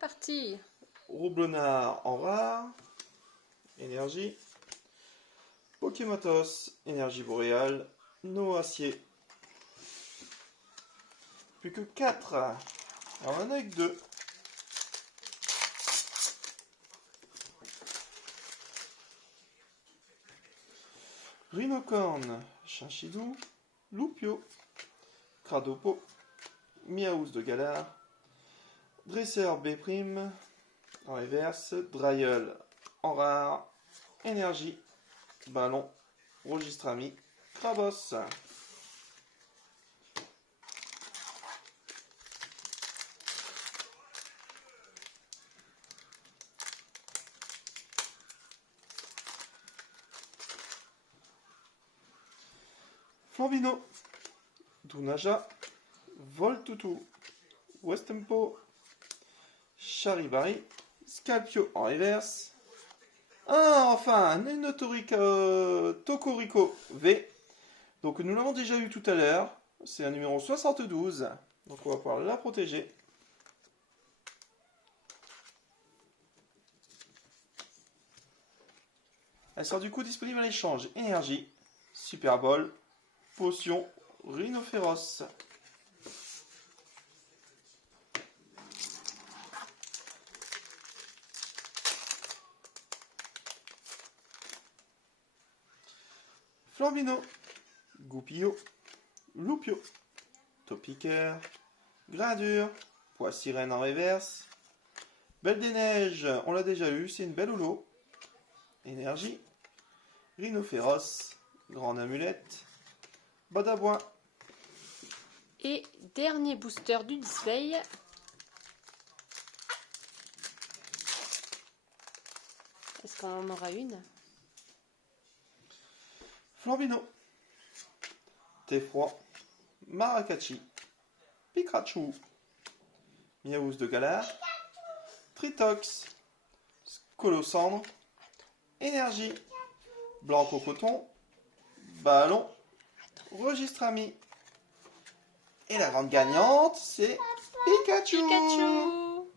Parti. Roublonnard en rare. Énergie. Pokémotos, énergie boréale. Noacier. Plus que 4. Alors on en a que 2. Rhinocorne, Chinchidou, Loupio, Cradopo, Miaous de Galar, Dresseur B', en reverse, Dryeul en rare, Énergie, Ballon, Registrami, Crabos. Flambino, Dunaja, Voltutu, Westempo, Charibari, Scalpio en reverse. Ah, enfin, Tokorico V. Donc nous l'avons déjà eu tout à l'heure. C'est un numéro 72. Donc on va pouvoir la protéger. Elle sera du coup disponible à l'échange. Énergie, Super Bowl, Potion, Rhinophéros. Flambino, Goupillot, Loupio, Topiqueur, Gradure, Poids Sirène en reverse, Belle des Neiges, on l'a déjà eu, c'est une belle holo. Énergie, Rhinophéros, Grande Amulette, Badaboin. Et dernier booster du display. Est-ce qu'on en aura une? Flambino, Teffroi, Maracati, Pikachu, Miaous de Galar, Tritox, Colosandre, Énergie, Blanc au coton, Ballon, Registrami. Et la grande gagnante, c'est Pikachu. Pikachu.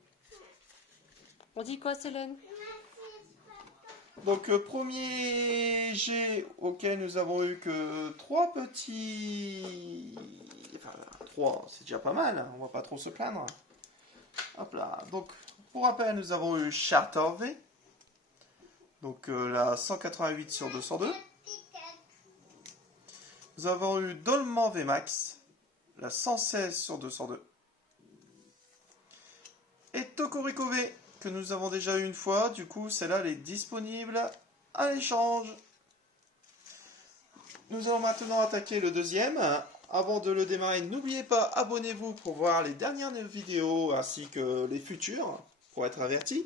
On dit quoi, Célène? Donc, premier jet auquel nous avons eu que 3 petits... Enfin, 3, c'est déjà pas mal, on va pas trop se plaindre. Hop là. Donc, pour rappel, nous avons eu Charter V. Donc, la 188 sur 202. Nous avons eu Dolman VMAX, la 116 sur 202. Et Tokorico V, que nous avons déjà eu une fois. Du coup, celle-là, elle est disponible à l'échange. Nous allons maintenant attaquer le deuxième. Avant de le démarrer, n'oubliez pas, abonnez-vous pour voir les dernières vidéos ainsi que les futures, pour être avertis.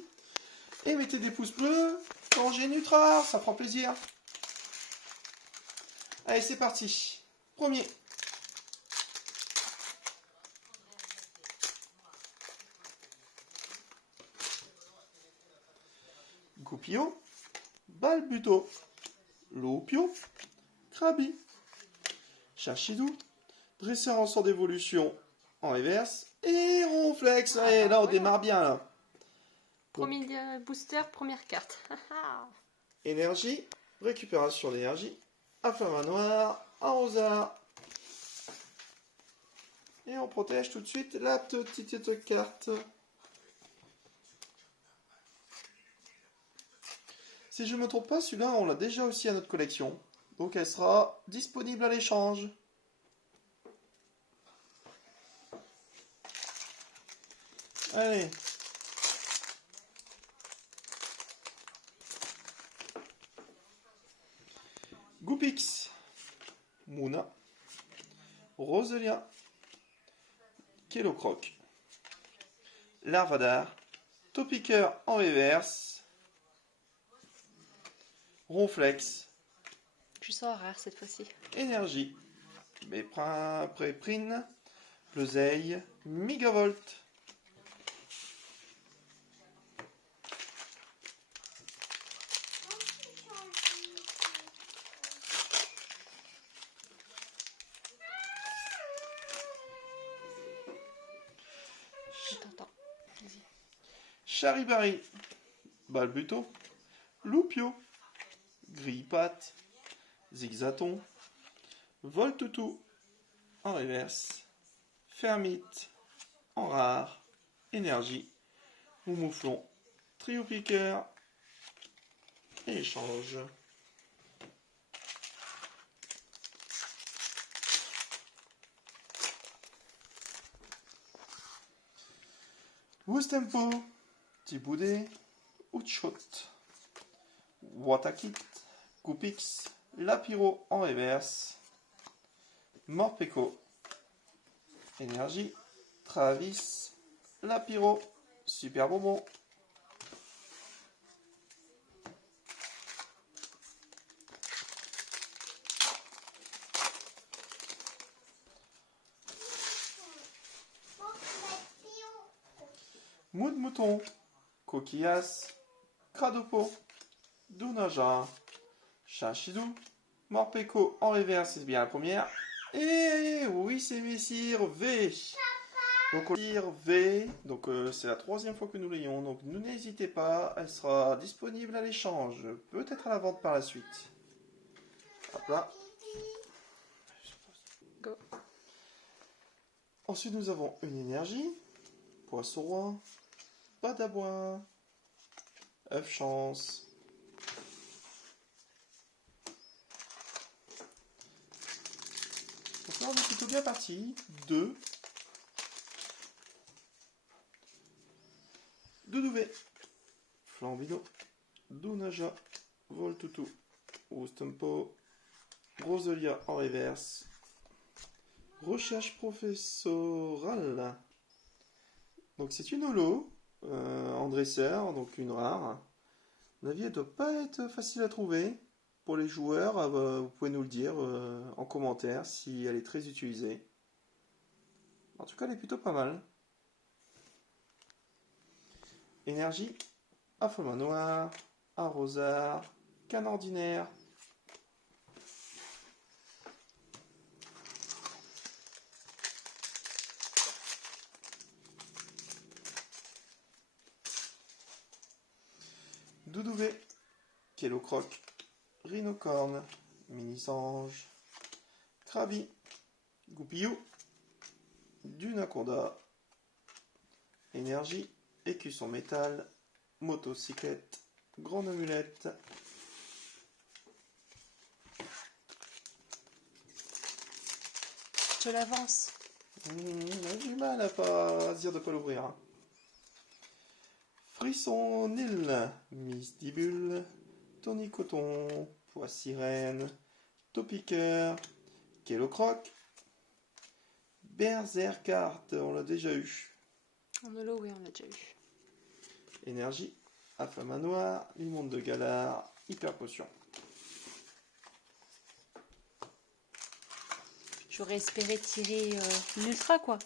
Et mettez des pouces bleus quand j'ai Nutrard, ça fera plaisir. Allez, c'est parti. Premier. Goupillot, Balbuto, Loupio, Krabi, Chachidou, Dresseur en sort d'évolution en reverse et Ronflex. Et là, on démarre bien là. Premier booster, première carte. Énergie, récupération d'énergie, Afflama Noir, Arrosard. Et on protège tout de suite la petite carte. Si je ne me trompe pas, celui-là, on l'a déjà aussi à notre collection. Donc elle sera disponible à l'échange. Allez. Goupix, Mouna, Roselia, Kelocroc, Larvadar, Topiqueur en reverse, Ronflex, Je sors rare cette fois-ci. Énergie, Préprine, Pleuseille, Migavolt. Je t'entends. Vas-y. Charibari, Balbuto, Loupio, Grille-Patte, Zigzaton, Voltoutou en reverse, Fermite en rare, Énergie, Moumouflon, Trio Piqueur et échange. Woostempo, Tiboudé, Outshot, Watakit, Coupix, Lapiro en reverse, Morpeko, Énergie, Travis, Lapiro, Super Bonbon. Mou de mouton, Coquillas, Cradopo, Dounaja, Chachidou, Morpeko en reverse, c'est bien la première. Et oui, c'est Messire V. Donc Messire V, donc c'est la troisième fois que nous l'ayons. Donc n'hésitez pas, elle sera disponible à l'échange, peut-être à la vente par la suite. Hop là. Go. Ensuite nous avons une énergie, Poisson Roi, Badaboin, œuf chance. Donc là on est plutôt bien parti. 2. Doudouvé, Flambino, Dounaja, Voltoutou, Woostempo, Roselia en reverse. Recherche professorale. Donc c'est une holo en dresseur, donc une rare. La vie, elle doit pas être facile à trouver. Pour les joueurs, vous pouvez nous le dire en commentaire si elle est très utilisée. En tout cas, elle est plutôt pas mal. Énergie, Affolma Noir, Arrosard, Canne Ordinaire. Doudouvé, Kellocroc, Rhinocorne, Mini-Sange, Krabi, Goupillou, Dunaconda, Énergie, Écusson Métal, Motocyclette, Grande Amulette. Je l'avance. J'ai du mal à dire de pas l'ouvrir. Hein. Frisson Nil, Mistibule, Tony Coton, Pois Sirène, Topiqueur, Kellocroc, Berserkart, on l'a déjà eu. En holo, oui, on l'a déjà eu. Énergie, Affama Noir, Limonde de Galard, Hyper Potion. J'aurais espéré tirer une ultra, quoi.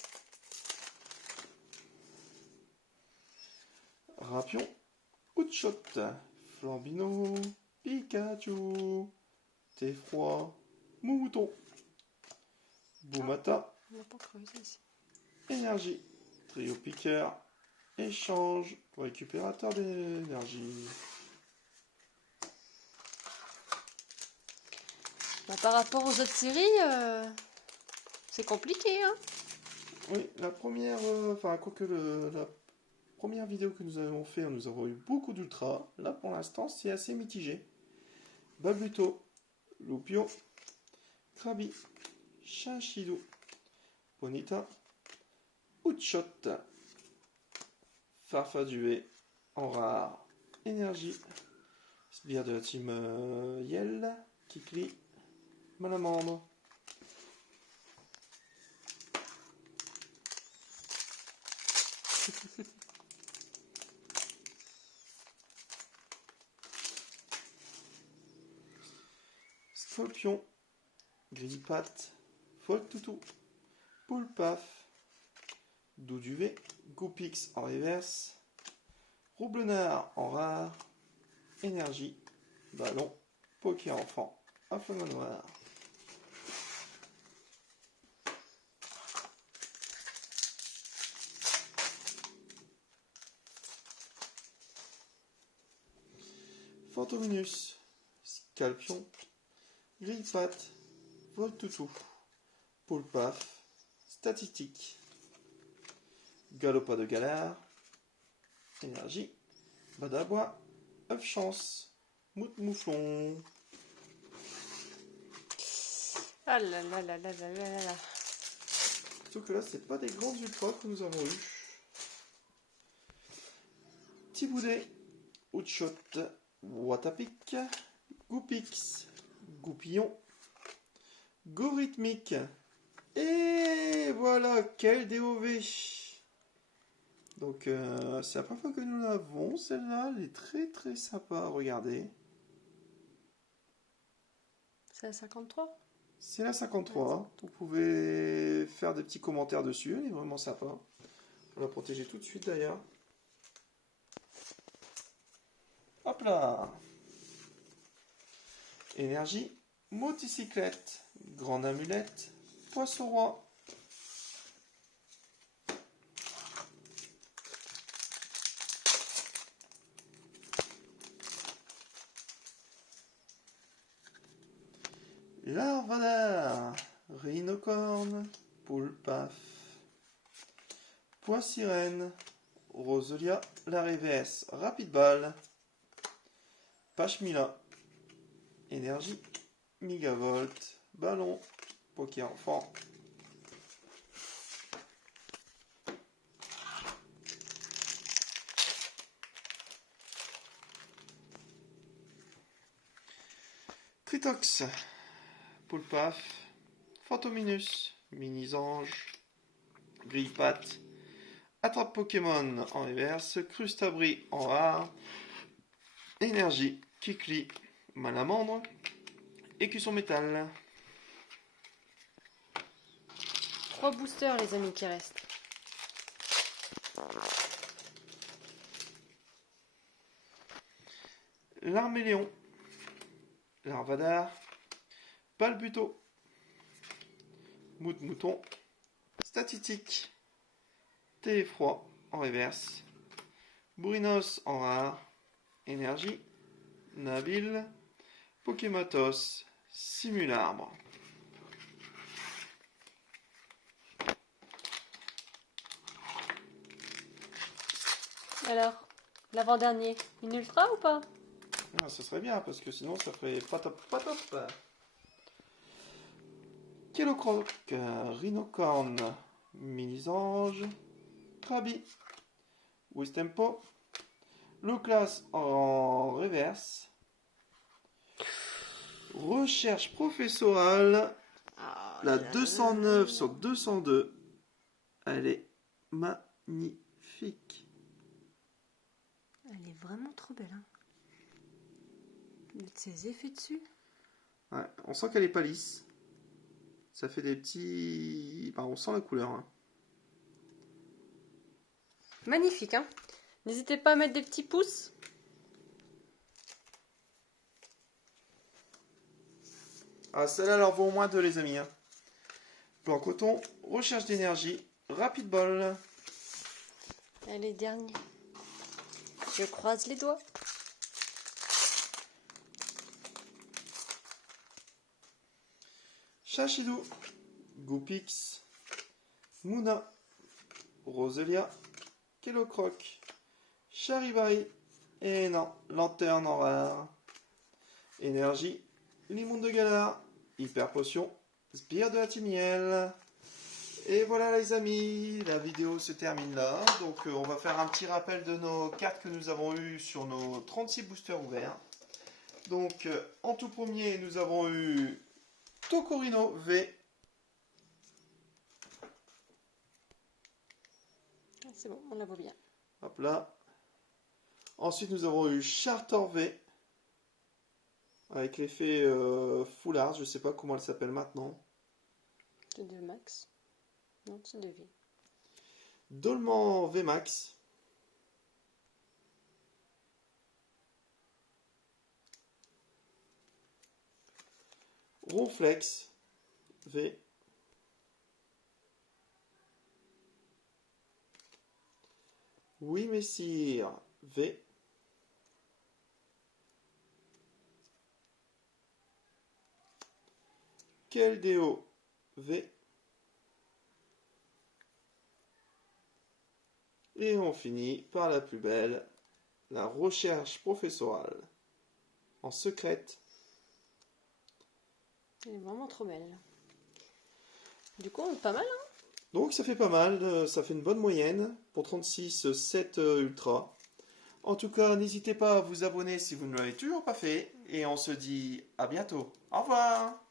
Rapion, Outshot, Flambino, Pikachu, Teffroi, Mouton, Boumata, On n'a pas creusé ici. Énergie, Trio Piqueur, Échange, Récupérateur d'énergie. Bon, par rapport aux autres séries, c'est compliqué, hein. Oui, la première, quoique la première vidéo que nous avons fait, nous avons eu beaucoup d'ultra. Là, pour l'instant, c'est assez mitigé. Balbuto, Loupio, Krabi, Chachidou, Bonita, Outshot, Farfaduet, en rare, Énergie, Sbire de la team Yel, Kikli, Malamande. Scorpion, Grille-Patte, Voltoutou, Poulpaf, Douduvet, Goupix en reverse, Roublenard en rare, Énergie, Ballon, Poké Enfant, Affama Noir. Fantominus, Scalpion, Grillpat, Voltoutou, Poulpaf, Statistique, Galopa de Galère, Énergie, Badabois, œuf chance, Mouflon. Ah là là là là là là là. Sauf que là, c'est pas des grandes ultras que nous avons eu. Thiboudet, Outshot, Watapic, Goupix, Goupillon, Gorithmique. Et voilà, quel DOV. Donc, c'est la première fois que nous l'avons. Celle-là, elle est très très sympa à regarder. C'est la 53? C'est la 53. Vous pouvez faire des petits commentaires dessus. Elle est vraiment sympa. On va la protéger tout de suite d'ailleurs. Hop là. Énergie, motocyclette, grande amulette, poisson roi. Larvadar, rhinocorne, poulpaf, point sirène, roselia, larivès, rapide balle, pachmila, énergie, migavolt, ballon, poké enfant. Critox, Poulpaf, Fantominus, Mini-Ange, Grillpat, Attrape Pokémon en reverse, Crustabri en rare, Énergie, Kikli, Malamandre, Écusson métal. 3 boosters les amis qui restent. L'Arméléon, Larvadar, Palbuto, Mouton, Statistique, Téléfroid en reverse, Bourrinos en rare, Énergie, Nabil, Pokématos, Simularbre. Alors, l'avant-dernier, une ultra ou pas? Ah, ça serait bien parce que sinon ça ferait pas top, pas top. Kellocroc, Rhinocorne, Mini-Ange, Krabi, Wistempo, Louclas en reverse, Recherche professorale, la 209 sur 202, elle est magnifique. Elle est vraiment trop belle. Hein. Ses effets dessus. Ouais, on sent qu'elle est pas lisse. Ça fait des petits... Enfin, on sent la couleur. Hein. Magnifique, hein. N'hésitez pas à mettre des petits pouces. Ah, celle-là, elle en vaut au moins 2, les amis. Hein. Plan coton, recherche d'énergie, rapide ball. Allez, dernier. Je croise les doigts. Chachidou, Goupix, Mouna, Roselia, Kellocroc, Charivari, et non, Lanterne en rare, Énergie, Limon de Galard, Hyper Potion, Spire de la Timiel. Et voilà les amis, la vidéo se termine là. Donc on va faire un petit rappel de nos cartes que nous avons eues sur nos 36 boosters ouverts. Donc en tout premier, nous avons eu Tokorino V. C'est bon, on la voit bien. Hop là. Ensuite, nous avons eu Charter V. Avec l'effet foulard, je ne sais pas comment elle s'appelle maintenant. C'est de Max. Non, c'est de V. Dolman V Max. Ronflex V. Oui Messire V. Keldeo V. Et on finit par la plus belle, la recherche professorale en secrète. Elle est vraiment trop belle. Du coup, pas mal, hein? Donc ça fait pas mal, ça fait une bonne moyenne pour 36 7 Ultra. En tout cas, n'hésitez pas à vous abonner si vous ne l'avez toujours pas fait. Et on se dit à bientôt. Au revoir!